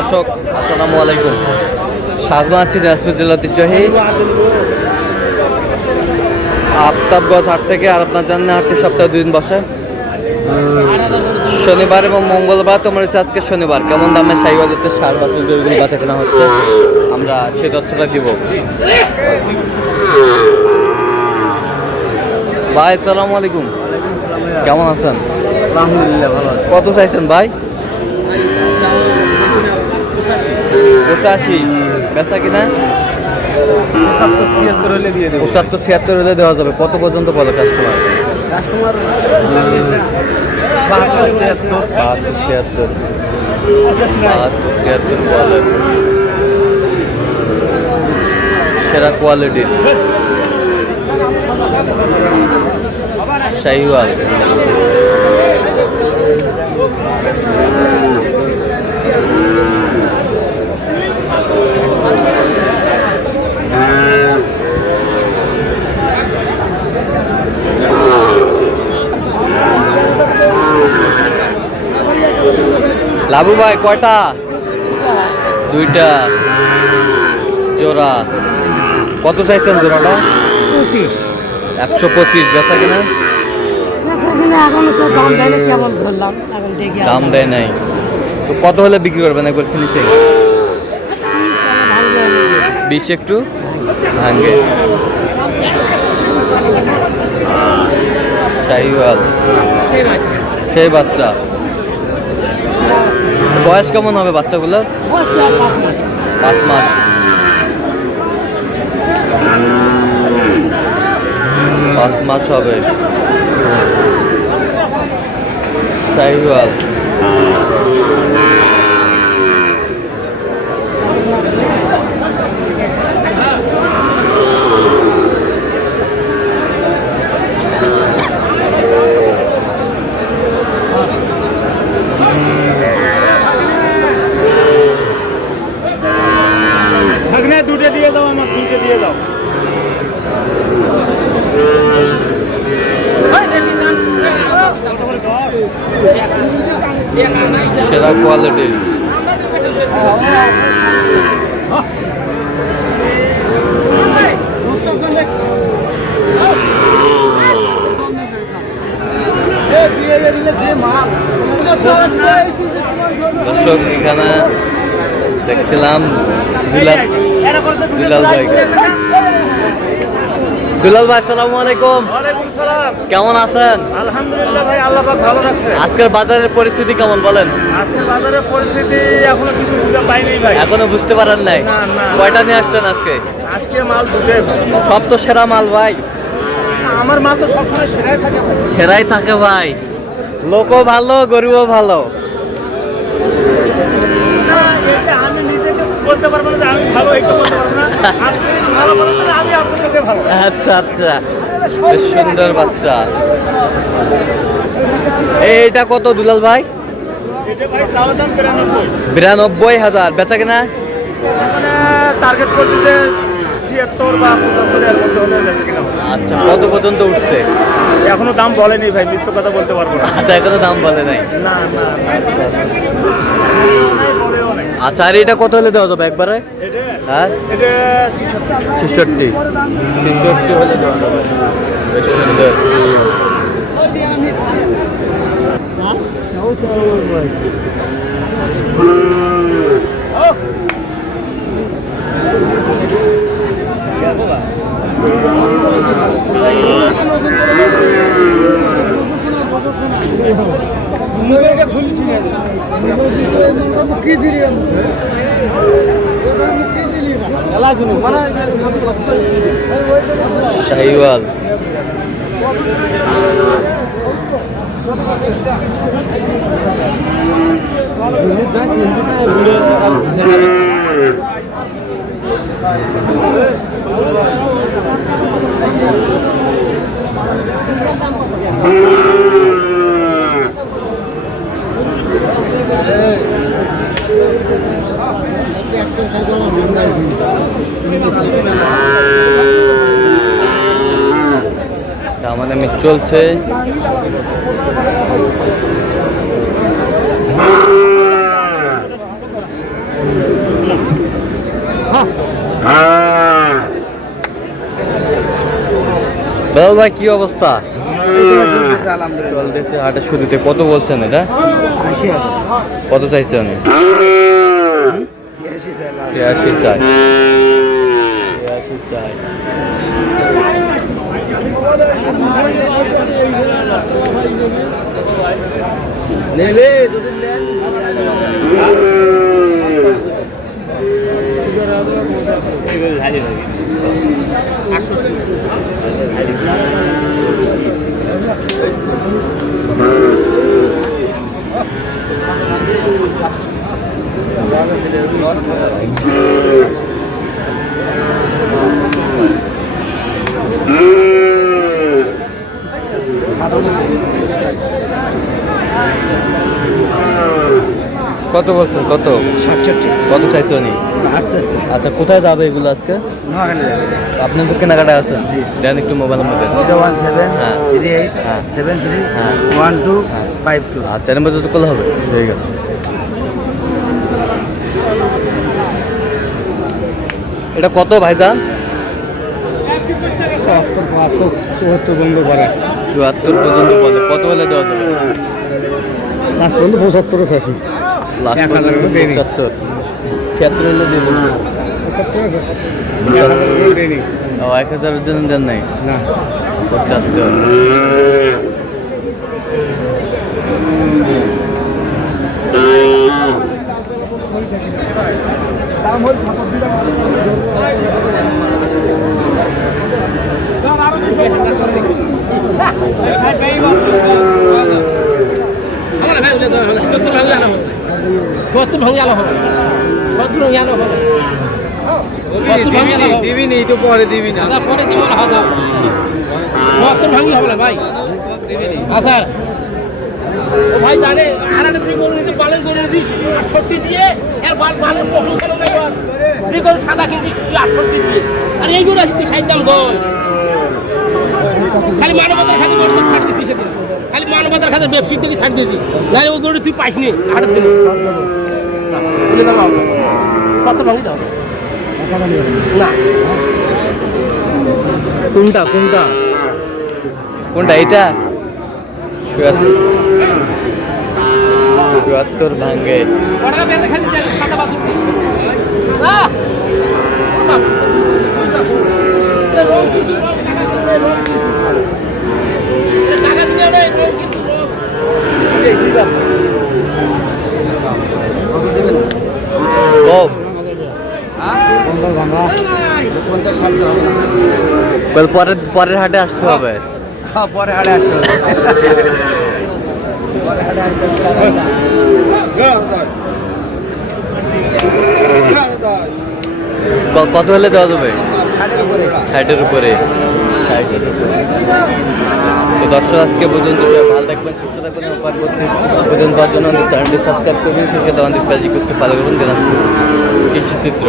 দর্শক আসসালামু আলাইকুম, স্বাগত আছি দিনাজপুর জেলা ঐতিহ্যবাহী আফতাবগঞ্জ হাট থেকে। আর আপনার জানেন হাটটি সপ্তাহে 2 দিন বসে, শনিবার এবং মঙ্গলবার। তোমার হচ্ছে আজকে শনিবার। কেমন দামে সাইওয়ালতে সার বাছুর গরুগুলো বেচা কেনা হচ্ছে আমরা সে তথ্যটা দিব। ভাই আসসালামু আলাইকুম, কেমন আছেন? আলহামদুলিল্লাহ ভালো আছে। কত চাইছেন ভাই? 85 বেচা কিনা 75-76 হলে দিয়ে দেবো। 75-76 হলে দেওয়া যাবে। কত পর্যন্ত বলে কাস্টমার? কাস্টমার 72-73 বলে। সেরা কোয়ালিটির শাহিওয়াল। লাবু ভাই কয়টা? 2টা জোড়া। কত চাইছেন জোড়াটা? 125 বেচা কিনা দাম দেয় নাই। তো কত হলে বিক্রি করবেন একবার ফিনিশিং? 20 একটু ভাঙ্গে। শাহিওয়াল সেই বাচ্চা। বয়স কেমন হবে বাচ্চাগুলোর? 5 মাস। হবে শাহিওয়াল। দুটো দিয়ে দাও, আমার 2টা দিয়ে দাও। সেরা কোয়ালিটির দর্শক এখানে দেখছিলাম দুলাল ভাই। দুলাল ভাই আসসালামু আলাইকুম। ওয়ালাইকুম সালাম। কেমন আছেন? আলহামদুলিল্লাহ ভাই, আল্লাহ পাক ভালো রাখছে। আজকের বাজারের পরিস্থিতি কেমন বলেন? আজকের বাজারের পরিস্থিতি এখনো কিছু বুঝতে পাইনি ভাই। এখনো বুঝতে পারেন নাই? না, না। কয়টা নিয়ে আসছেন আজকে? আজকে মাল দুটোই। সব তো সেরা মাল ভাই। আমার মাল তো সবসময় সেরাই থাকে ভাই। সেরাই থাকে ভাই, লোকও ভালো গরুও ভালো। না, এটা আমি নিজেকে বলতে পারবো না যে আমি ভালো, এটা বলতে পারবো না। আপনি যদি ভালো বলেন তাহলে আমি আপনার সাথে ভালো। আচ্ছা আচ্ছা, বেশ সুন্দর বাচ্চা। এইটা কত দুলাল ভাই? এটা ভাই চাওয়া দাম 92। 92,000 বেচা কিনা? মানে টার্গেট করছি যে 76 বা 75 এর মধ্যে হলে বেশি কিনা হবে। আচ্ছা, কত পর্যন্ত উঠছে? এখনো দাম বলেনি ভাই, মিথ্যা কথা বলতে পারবো না। আচ্ছা, এখনো দাম বলে নাই। না না, বলেও নাই। আচ্ছা, আর এটা কত হলে দেওয়া যাবে একবারে? এটা হ্যাঁ, এটা 66 হলে দেওয়া যাবে। বেশ সুন্দর। শাহিওয়াল দামাদামি চলছে। ভাই কি অবস্থা? চলতেছে হাটের শুরুতে। কত বলছেন এটা? কত চাইছে উনি? 86 চাই। 86 চাই। কত বলছেন? কত? 67 কত চাইছে উনি? 72 আচ্ছা, কোথায় যাবে এগুলো আজকে? নোয়াখালী যাবে। আপনি তো কেনাকাটা আছেন? জি। দেন একটু মোবাইলের মধ্যে। 017 হ্যাঁ। 38 হ্যাঁ। 73 হ্যাঁ। 12 হ্যাঁ। 52। আচ্ছা, এর মধ্যে তো করলে হবে। ঠিক আছে। এটা কত ভাইজান? 70 72 74 বন্ধ করে 74 পর্যন্ত বলে। কত হলে দেওয়া যাবে? লাস্ট পর্যন্ত 75 আছে। লাস্ট 1000 পর্যন্ত দেয়নি। 75। 76 হলে দিয়ে দেবো। 75 আছে। 1000 দেয়নি। ও, 1000 এর জন্য দেন নাই? না 75। দিবি নি একটু পরে দিবি না পরে দিব না হাজার 70 ভাঙি হবে না ভাই আচ্ছা ও ভাই জানে আর একটা ত্রিকোণ নিতে পালন করে দিস 68 দিয়ে এর পালন পশু খেলো না ত্রিকোণ সাদা কিনছিস 68 দিয়ে আর এইগুলো তুই 60 দাম গই খালি মানবতার খাতে গরু তো ছাড় দিছিস সেদিন খালি মানবতার খাতে ব্যবসায়িক থেকে ছাড় দিয়েছি নাহলে ওই গরু তুই পাইস নি হাটের দিনে বলে দাও 70 ভাঙি দাও না কোনটা কোনটা কোনটা? এটা 74 ভাঙে। ওটা বেঁচে খালি সাদা বাজু না টাকা দিলে না রং কিছু ও, ভাঙা 50 60 হবে না। পরের হাটে আসতে হবে। পরে হাড়ে আসতে হবে। পরে হাড়ে আসতে কত হলে দেওয়া যাবে? 60 উপরে 60-এর উপরে। 60-এর উপরে। তো দর্শক, আজকে পর্যন্ত সবাই ভালো থাকবেন, সুস্থ থাকবেন এবং পরবর্তী প্রতিদিন পাওয়ার জন্য আমাদের চ্যানেলটি সাবস্ক্রাইব করবেন। সেই সাথে আমাদের ফেসবুক পেজটি ফলো করুন। দিনাজপুর কৃষি চিত্র।